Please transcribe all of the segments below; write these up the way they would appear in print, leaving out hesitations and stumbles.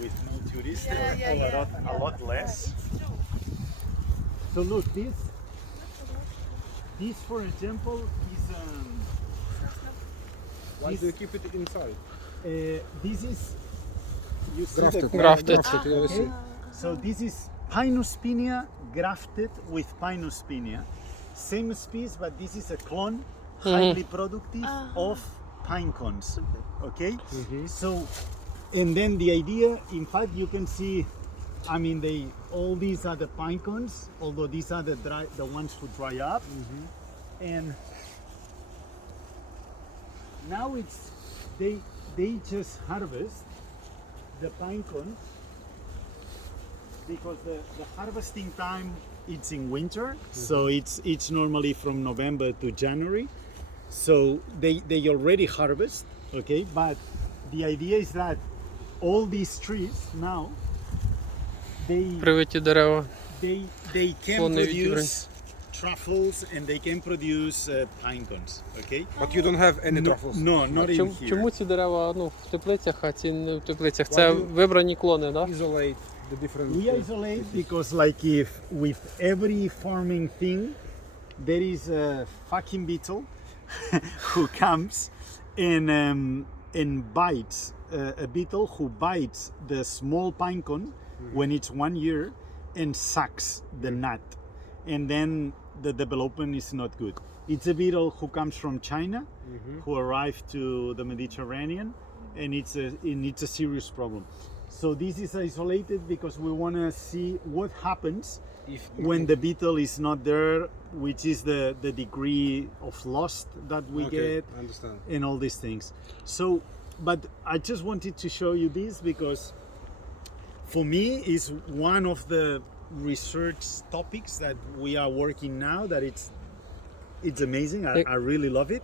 with no tourists, a lot less. So look, this for example is Why do you keep it inside? this is you see Grafted. the Grafted. okay? So this is Pinus pinea grafted with Pinus pinea, same species, but this is a clone, highly productive of pine cones. Okay, so and then the idea, in fact, you can see. I mean, all these are the pine cones, although these are the ones who dry up, and now it's they just harvest the pine cones because the harvesting time it's in winter, so it's normally from November to January, so they already harvest, okay, but the idea is that all these trees now Привиті дерева. they can Плодові produce truffles and they can produce pine cones, okay? But you don't have any truffles. No, not in here. Чому ці дерева в теплицях, а ці не в теплицях? Це вибрані клони, так? Isolate the different. We isolate because like if with every farming thing there is a fucking beetle who comes and bites a beetle who bites the small pine cone when it's 1 year and sucks the nut, and then the development is not good. It's a beetle who comes from China, who arrived to the Mediterranean, and it's a serious problem. So this is isolated because we want to see what happens when the beetle is not there, which is the degree of loss that we get, I understand. and all these things. So, but I just wanted to show you this because for me is one of the research topics that we are working now, that it's amazing. I really love it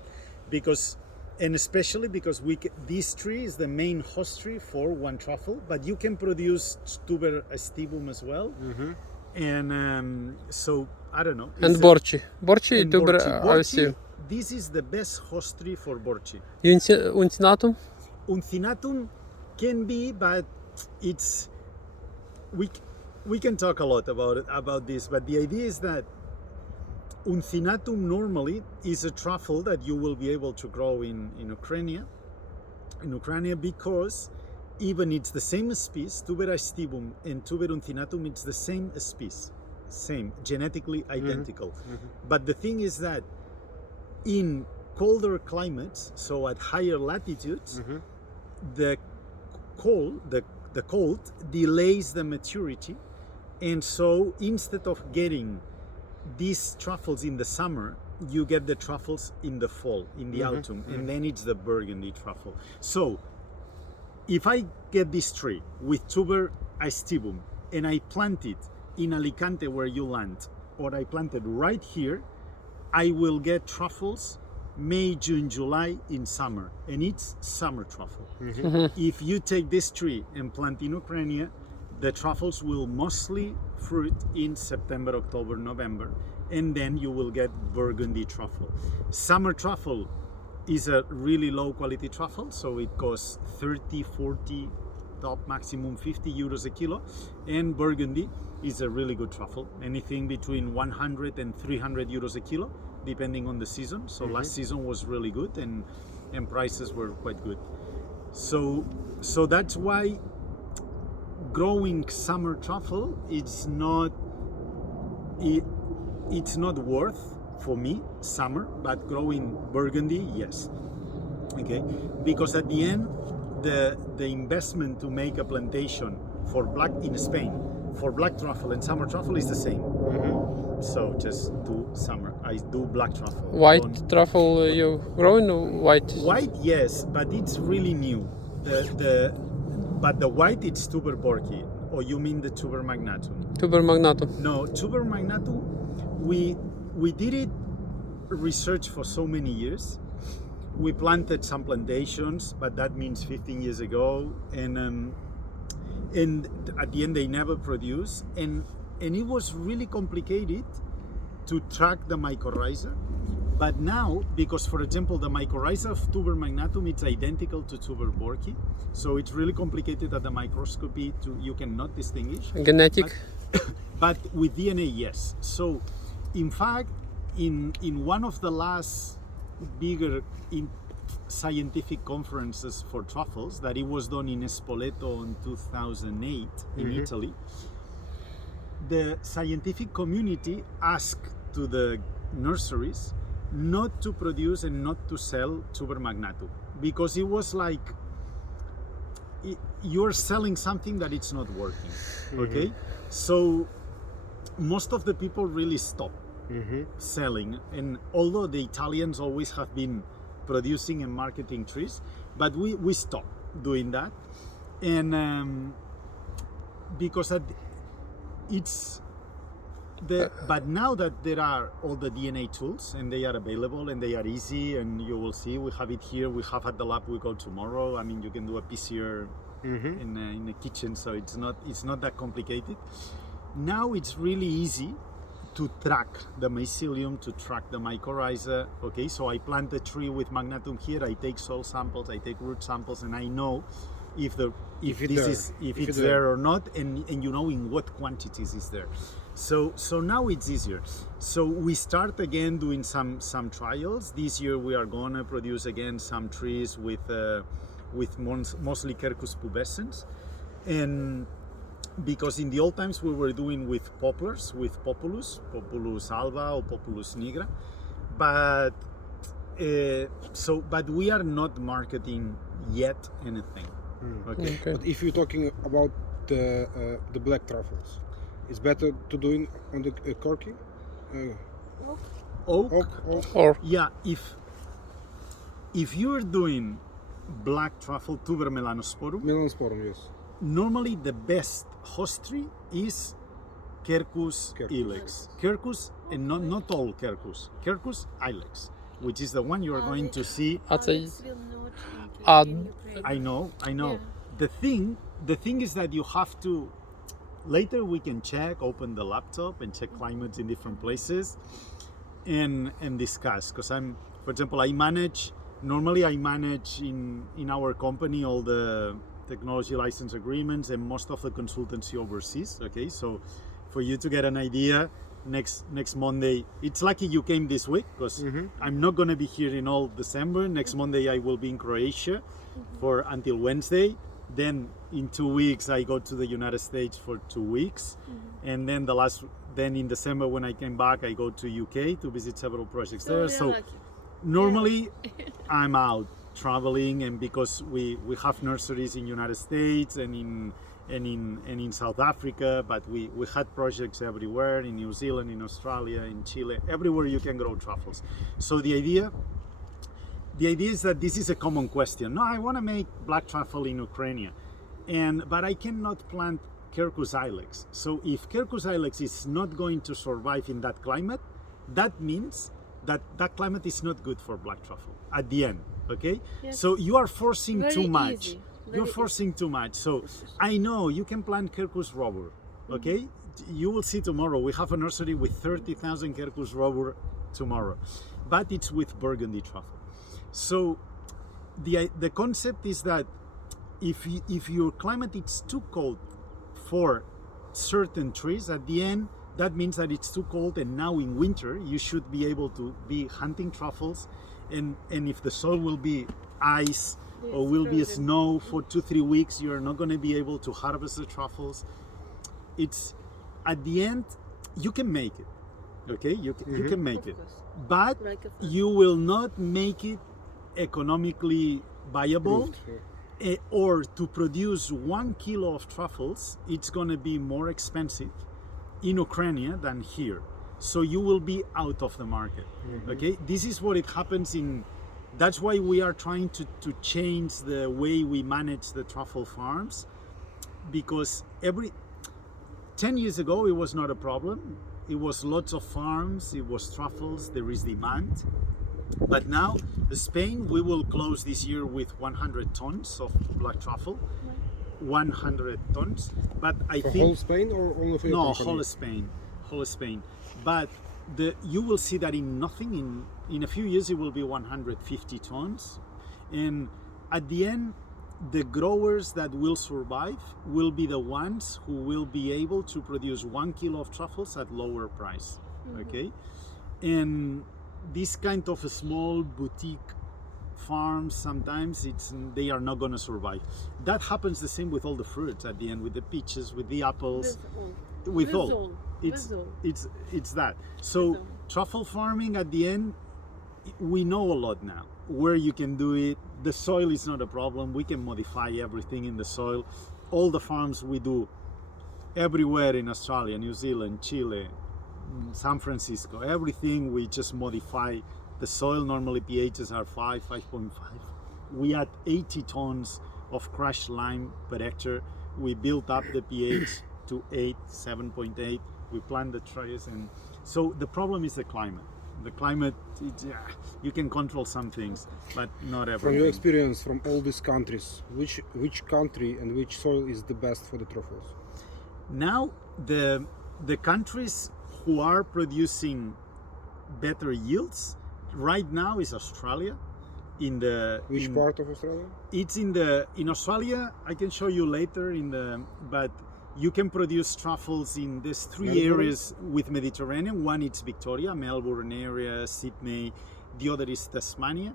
because, and especially because this tree is the main host tree for one truffle, but you can produce tuber stibum as well. And so I don't know. And борчі. Борчі і тубер Borchi, this is the best host tree for borchi. Унцінатум? Uncinatum can be, but it's we can talk a lot about this, but the idea is that Uncinatum normally is a truffle that you will be able to grow in Ukraine, because even it's the same species, tuber stibum and tuber uncinatum, it's the same species, same, genetically identical. But the thing is that in colder climates, so at higher latitudes, the cold delays the maturity, and so instead of getting these truffles in the summer, you get the truffles in the fall, in the autumn, and then it's the burgundy truffle. So if I get this tree with tuber stibum and I plant it in Alicante where you land, or I plant it right here, I will get truffles May, June, July in summer, and it's summer truffle. If you take this tree and plant in Ukraine, the truffles will mostly fruit in September, October, November, and then you will get burgundy truffle. Summer truffle is a really low quality truffle, so it costs 30, 40, top maximum 50 euros a kilo, and burgundy is a really good truffle, anything between 100 and 300 euros a kilo, depending on the season. So last season was really good, and prices were quite good. So that's why growing summer truffle it's not worth for me summer, but growing burgundy, yes. Okay, because at the end the investment to make a plantation for black in Spain for black truffle and summer truffle is the same. So just do summer. I do black truffle. White truffle you growing? White, yes, but it's really new. But the white, it's tuber borchi. Or you mean the tuber magnatum? Tuber magnatum. No, tuber magnatum. We did it research for so many years. We planted some plantations, but that means 15 years ago, and at the end they never produced, and it was really complicated to track the mycorrhiza But now, because for example, the mycorrhiza of tuber magnatum, it's identical to tuber borki, so it's really complicated at the microscopy you cannot distinguish. Genetic. But with DNA, yes. So, in fact, in one of the last bigger scientific conferences for truffles, that it was done in Spoleto in 2008 in Italy, the scientific community asked to the nurseries not to produce and not to sell tuber magnatum, because it was like you're selling something that it's not working. Okay, so most of the people really stopped selling, and although the Italians always have been producing and marketing trees, but we stopped doing that, and because but now that there are all the DNA tools and they are available and they are easy, and you will see we have it here, we have at the lab, we go tomorrow. I mean, you can do a PCR in the kitchen, so it's not that complicated. Now it's really easy to track the mycelium, to track the mycorrhiza. Okay, so I plant a tree with magnatum here, I take soil samples, I take root samples, and I know if it's there or not, and you know in what quantities is there. So now it's easier. So we start again doing some trials. This year we are gonna produce again some trees with mostly Quercus pubescens, and because in the old times we were doing with poplars, with Populus alba or Populus nigra, but but we are not marketing yet anything. Okay. But if you're talking about the black truffles, it's better to do it on the corky? Oak? Or Yeah, if you're doing black truffle, tuber melanosporum, Melanosporum, yes. normally the best host tree is Quercus ilex. Quercus, and not all Quercus. Quercus ilex, which is the one you are going to see. а це I know. The thing is that you have to. Later we can open the laptop and check climates in different places, and discuss. Because for example, I manage in our company all the technology license agreements and most of the consultancy overseas. Okay, so for you to get an idea, next Monday, it's lucky you came this week, because I'm not going to be here in all December. Next Monday I will be in Croatia until Wednesday. Then in 2 weeks I go to the United States for 2 weeks, and then in December when I came back I go to UK to visit several projects there. So normally I'm out traveling, and because we have nurseries in United States and in South Africa, but we had projects everywhere, in New Zealand, in Australia, in Chile, everywhere you can grow truffles. So the idea is that this is a common question. No, I want to make black truffle in Ukraine, but I cannot plant Quercus ilex. So if Quercus ilex is not going to survive in that climate, that means that climate is not good for black truffle at the end. Okay, yes. So you are forcing too much. You're forcing too much. So I know you can plant Quercus robur. Okay, you will see tomorrow. We have a nursery with 30,000 Quercus robur tomorrow, but it's with Burgundy truffle. So the concept is that if your climate is too cold for certain trees, at the end that means that it's too cold, and now in winter you should be able to be hunting truffles, and if the soil will be ice or will be snow for 2-3 weeks, you're not going to be able to harvest the truffles. It's at the end you can make it, okay, you can make it, but you will not make it economically viable. Or to produce 1 kilo of truffles, it's going to be more expensive in Ukraine than here. So you will be out of the market. Okay, this is what it happens that's why we are trying to change the way we manage the truffle farms, because 10 years ago it was not a problem. It was lots of farms, it was truffles, there is demand. But now, Spain, we will close this year with 100 tons of black truffle. 100 tons. But I think whole Spain or only for no, whole Spain. But you will see that in in a few years it will be 150 tons, and at the end, the growers that will survive will be the ones who will be able to produce 1 kilo of truffles at lower price. Okay, and this kind of a small boutique farms, sometimes they are not going to survive. That happens the same with all the fruits at the end, with the peaches, with the apples, with all. It's that. So truffle farming at the end, we know a lot now where you can do it. The soil is not a problem. We can modify everything in the soil. All the farms we do everywhere in Australia, New Zealand, Chile, San Francisco, everything we just modify. The soil normally pHs are 5, 5.5. We add 80 tons of crushed lime per hectare. We built up the pH to 8, 7.8. We plant the trees, and so the problem is the climate. The climate, you can control some things, but not everything. From your experience from all these countries, which country and which soil is the best for the truffles? Now, the countries who are producing better yields right now is Australia. Which part of Australia? It's in Australia. I can show you later but you can produce truffles in these three areas with Mediterranean. One is Victoria, Melbourne area, Sydney. The other is Tasmania.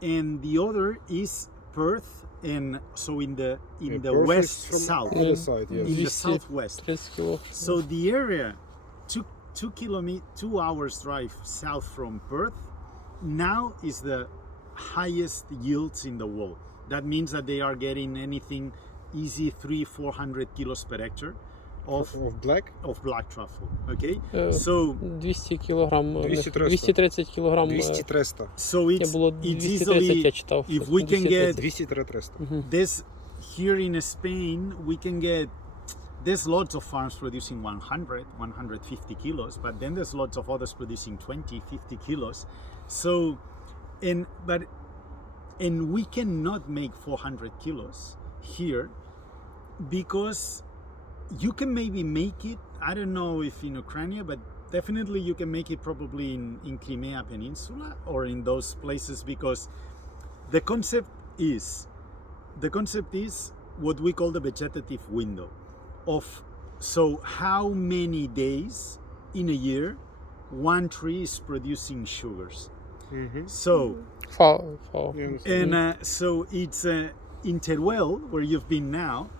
And the other is Perth, and so in the west south, side, yes. in the southwest. So the area 2 hours drive south from Perth now is the highest yields in the world. That means that they are getting anything easy 300-400 kilos per hectare of black truffle. Okay, so 200 кілограм, 230. 230 кілограм. 200-300. So it's easily, if we can get 200-300. this here in Spain, we can get. There's lots of farms producing 100, 150 kilos, but then there's lots of others producing 20, 50 kilos. So, and we cannot make 400 kilos here because you can maybe make it, I don't know if in Ukraine, but definitely you can make it probably in Crimea Peninsula or in those places, because the concept is what we call the vegetative window of, so how many days in a year one tree is producing sugars. So so it's in Teruel, where you've been now,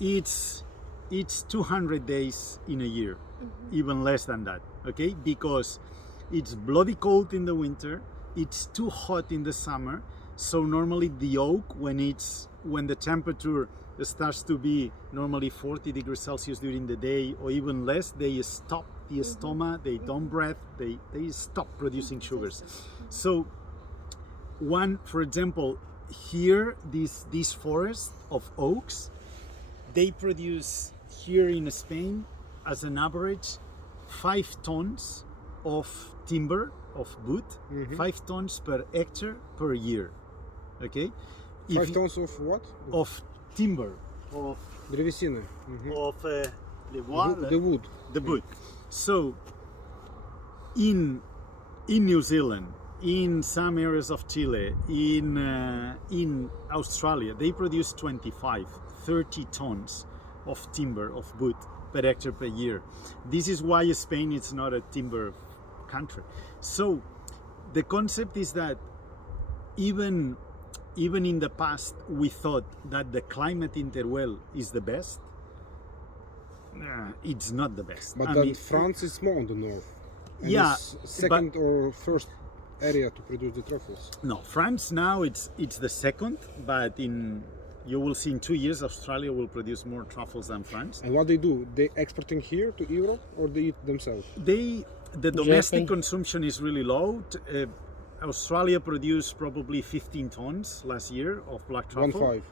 it's 200 days in a year, even less than that, okay, because it's bloody cold in the winter, it's too hot in the summer. So normally the oak, when the temperature starts to be normally 40 degrees Celsius during the day or even less, they stop the stoma, they don't breathe, they stop producing sugars. So for example, here, this forest of oaks, they produce here in Spain, as an average, 5 tons of timber, of wood, 5 tons per hectare per year. Okay? 5 tons of what? Of timber, of Древесины. of the wood. The wood. So in New Zealand, in some areas of Chile, in Australia, they produce 30 tons of timber, of wood per hectare per year. This is why Spain is not a timber country. So the concept is that even in the past we thought that the climate in Teruel is the best. It's not the best. But then France is more on the north. And it's second or first area to produce the truffles. No, France now it's the second, but you will see in 2 years Australia will produce more truffles than France. And what they do? They exporting here to Europe, or they eat themselves? The domestic consumption is really low. Australia produced probably 15 tons last year of black truffle.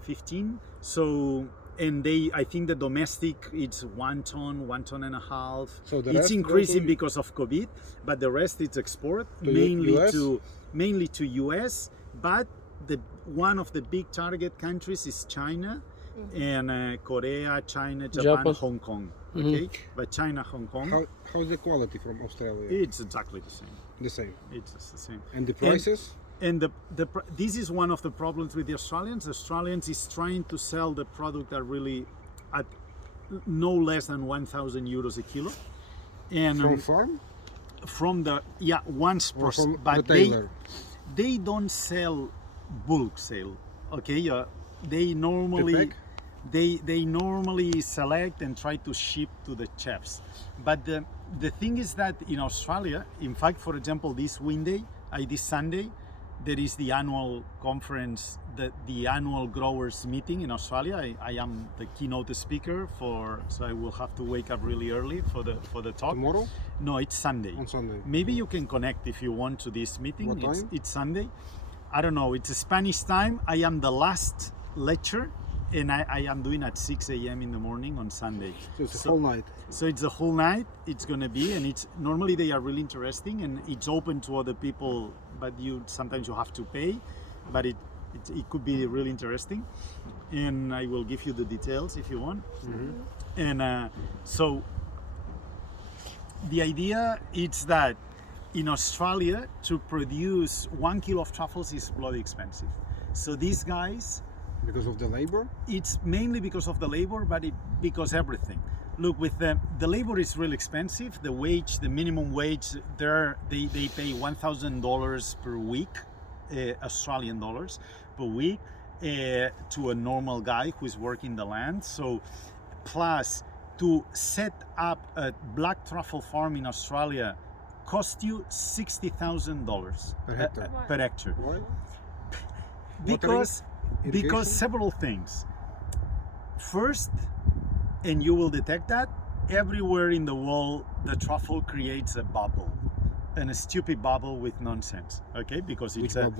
15. So, and I think the domestic, it's 1 ton, 1.5 tons. So it's increasing because of COVID, but the rest is export, mainly to US. But one of the big target countries is China, and Korea, China, Japan, Japan. Hong Kong. Okay, but China, Hong Kong, How's the quality from Australia? it's exactly the same. The same. It's just the same. And the prices? And this is one of the problems with the Australians. Australians is trying to sell the product at really at no less than 1,000 euros a kilo. And From farm? from the once Or per from but retailer? they don't sell bulk sale. Okay, they normally pack? they normally select and try to ship to the chefs. But the thing is that in Australia, in fact, for example, this Sunday, there is the annual conference, the annual growers meeting in Australia. I am the keynote speaker so I will have to wake up really early for the talk. Tomorrow? No, it's Sunday. On Sunday. Maybe you can connect if you want to this meeting. What time? It's Sunday. I don't know. It's a Spanish time. I am the last lecture, and I am doing at 6 a.m. in the morning on Sunday. So it's a whole night. So it's a whole night. It's gonna be, and it's normally they are really interesting, and it's open to other people. But sometimes you have to pay, but it could be really interesting, and I will give you the details if you want. And so the idea is that in Australia to produce 1 kilo of truffles is bloody expensive. So these guys, Because of the labor? it's mainly because of the labor, but because everything. Look, with the labor is really expensive. The wage, the minimum wage, they pay $1,000 per week, Australian dollars per week, to a normal guy who is working the land. So, plus to set up a black truffle farm in Australia cost you $60,000 Per hectare. per hectare. Why? Because Irrigation? several things. First, and you will detect that everywhere in the world, the truffle creates a bubble, and a stupid bubble with nonsense. Okay, because it's Which a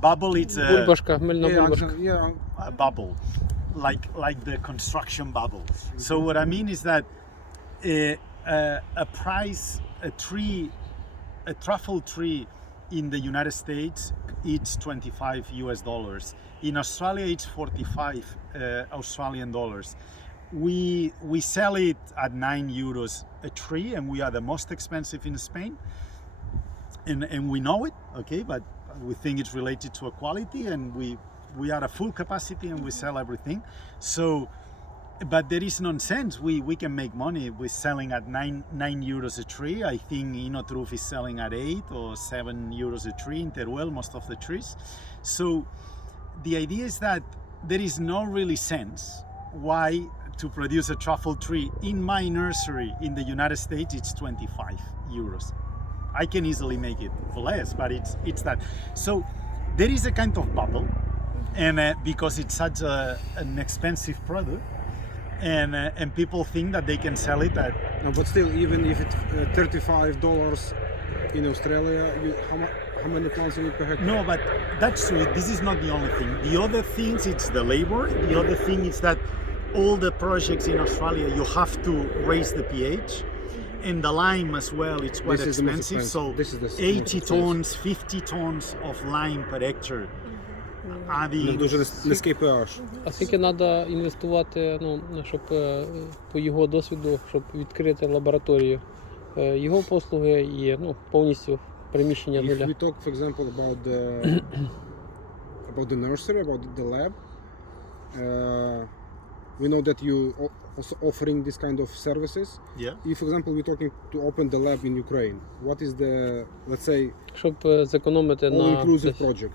bubble? It's Бульбашка, мильна бульбашка. a bubble, like the construction bubble. So what I mean is that a truffle tree in the United States, it's $25 US. In Australia, it's 45 Australian dollars. We sell it at 9 euros a tree, and we are the most expensive in Spain. And we know it, okay, but we think it's related to a quality, and we are at full capacity and we sell everything. So, but there is nonsense. We can make money with selling at 9 euros a tree. I think Truf is selling at 8 or 7 euros a tree in Teruel, most of the trees. So the idea is that there is no really sense why to produce a truffle tree in my nursery in the United States, it's 25 euros. I can easily make it for less, but it's that. So there is a kind of bubble, and because it's such an expensive product, and people think that they can sell it at. No, but still, even if it's $35 in Australia, how many plants you need per hectare? No, but that's true. This is not the only thing. The other things, it's the labor. The other thing is that all the projects in Australia, you have to raise the pH. And the lime as well, it's quite This is the most expensive. So This is the most 80 expensive. tons, 50 tons of lime per hectare. Ну, дуже низький pH. А скільки треба інвестувати, щоб по його досвіду, щоб відкрити лабораторію, його послуги і повністю приміщення If нуля? we talk, for example, about the nursery, about the lab, we know that you also offering this kind of services. Yeah. If, for example, we're talking to open the lab in Ukraine, what is the, let's say, Щоб зекономити на all-inclusive project?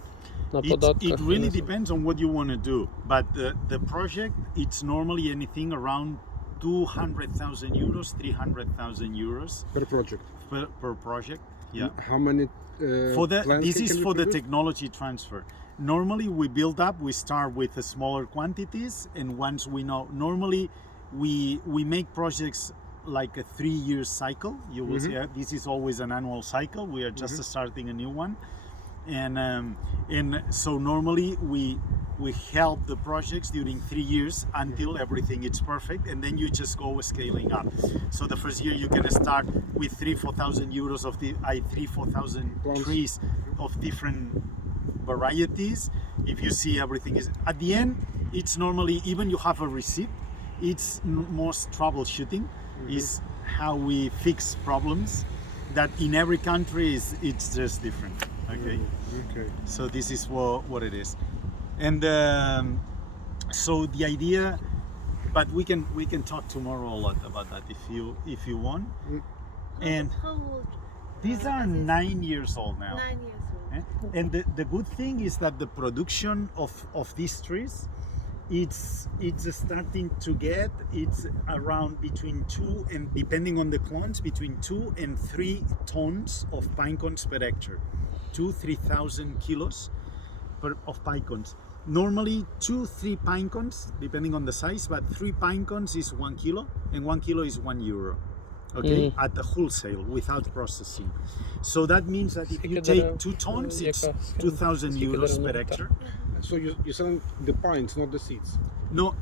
податках. It really depends on what you want to do. But the project, it's normally anything around 200,000 euros, 300,000 euros Per project. per project. Yeah. How many plants This is can for we the produce? technology transfer. Normally we build up, we start with smaller quantities, and once we know, normally we make projects like a 3-year cycle. You will see this is always an annual cycle. We are just starting a new one, and so normally we help the projects during 3 years until everything is perfect, and then you just go scaling up. So the first year you can start with 3,000-4,000 euros of 3,000-4,000 trees of different varieties. If you see everything is at the end, it's normally, even you have a receipt, it's most troubleshooting is how we fix problems that in every country it's just different. Okay. Okay. So this is what it is. And so the idea, but we can talk tomorrow a lot about that if you want. And How old? these are 9 years old now. 9 years old. And the good thing is that the production of these trees, it's starting to get, it's around between 2 and, depending on the clones, between 2 and 3 tons of pine cones per hectare. 3,000 kilos of pine cones. Normally 2-3 pine cones, depending on the size, but 3 pine cones is 1 kilo, and 1 kilo is €1. Okay, at the wholesale without processing. So that means that if you take 2 tons, it's 2,000 euros per hectare. So you sell the pines, not the seeds. No,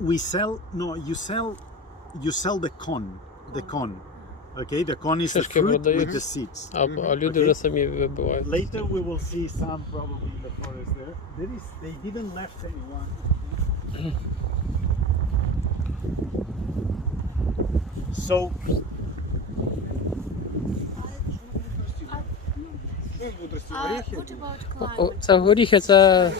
you sell the cone. Okay, the cone is the Шишки fruit продають. with the seeds. А люди вже самі вибивають. Later we will see some probably in the forest there. They didn't left anyone. So What about climate? Це горіхи, це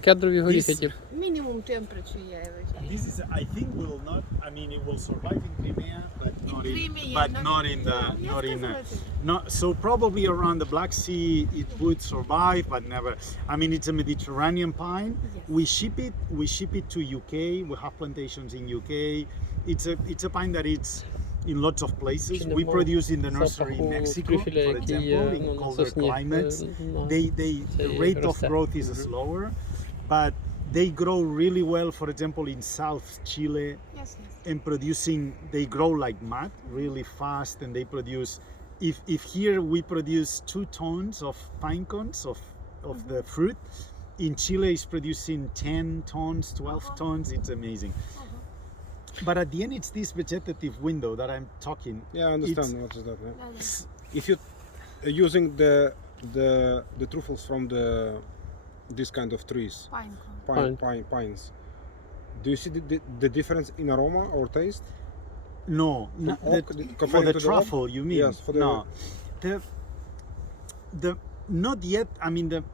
кедрові горіхи. This- Тип. Minimum temperature, yeah. this is, I think, will not. I mean, it will survive in Crimea, but not in, Crimea, but not- not in the, Yes, not in. definitely. Not so probably around the Black Sea it would survive, but never. I mean, it's a Mediterranean pine. Yes. We ship it to UK. We have plantations in UK. It's a pine that it's in lots of places. Чи We нема produce in the nursery in запаху Mexico, трюфеля, for який example, є, in ну, на colder сосні, climates. на The цей rate of росте. growth is slower, but they grow really well. For example, in South Chile, Yes, yes. and producing, they grow like mad, really fast, and they produce. If here we produce 2 tons of pine cones of the fruit, in Chile is producing 10 tons, 12 tons. It's amazing. But at the end, it's this vegetative window that I'm talking. Yeah, I understand It's- what is that. Yeah. Yeah, yeah. If you using the truffles from this kind of trees, Pine cone. pines, do you see the difference in aroma or taste? No, not From oak, for comparing the to the oak? truffle, you mean? Yes, for the no, the not yet. I mean,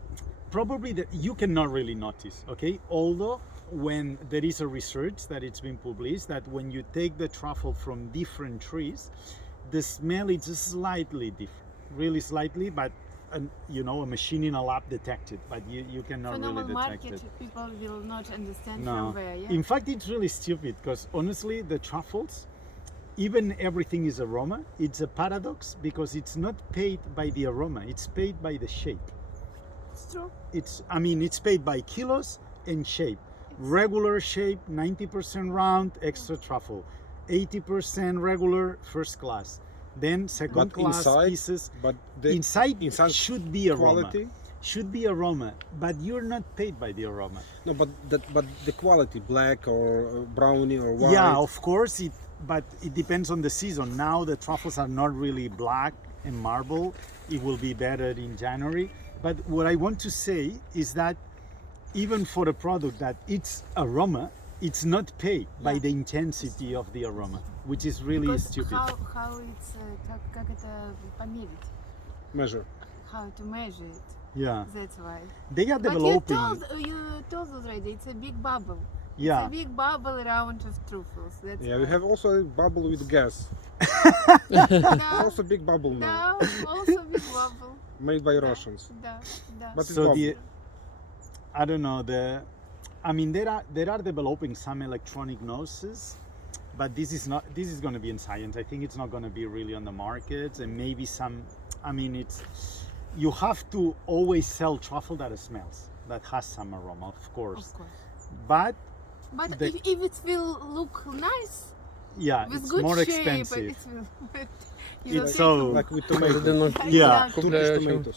probably you cannot really notice. Okay, although when there is a research that it's been published that when you take the truffle from different trees, the smell is slightly different, really slightly, but. A machine in a lab detects it, but you cannot For really normal detect market, it. people will not understand No. from where, yeah? In fact, it's really stupid because honestly, the truffles, even everything is aroma. It's a paradox because it's not paid by the aroma; it's paid by the shape. It's true. It's paid by kilos and shape. Regular shape, 90% round, extra truffle. 80% regular, first class. Then second But class inside, pieces. but Inside should be aroma. quality. Should be aroma, but you're not paid by the aroma. No, but the quality, black or brownie or white. Yeah, of course, but it depends on the season. Now the truffles are not really black and marble. It will be better in January. But what I want to say is that even for a product that it's aroma, it's not paid by the intensity of the aroma, which is really Because stupid. how it's, как это померить? Measure. How to measure it? Yeah, That's why. they are But developing. you told already, it's a big bubble. Yeah, It's a big bubble around of truffles. That's Yeah, why. we have also a bubble with gas. Да, Also big bubble now, да, also big bubble. made by Russians. Да, да. But it's so bubble. I don't know. There are developing some electronic noses, but this is going to be in science. I think it's not going to be really on the market, and maybe some. You have to always sell truffle that smells, that has some aroma, of course. Of course. But But The- if it will look nice, yeah, with it's good more shape, expensive. it will. It's so Like with tomatoes. Людина Yeah. Turkish купляє tomatoes.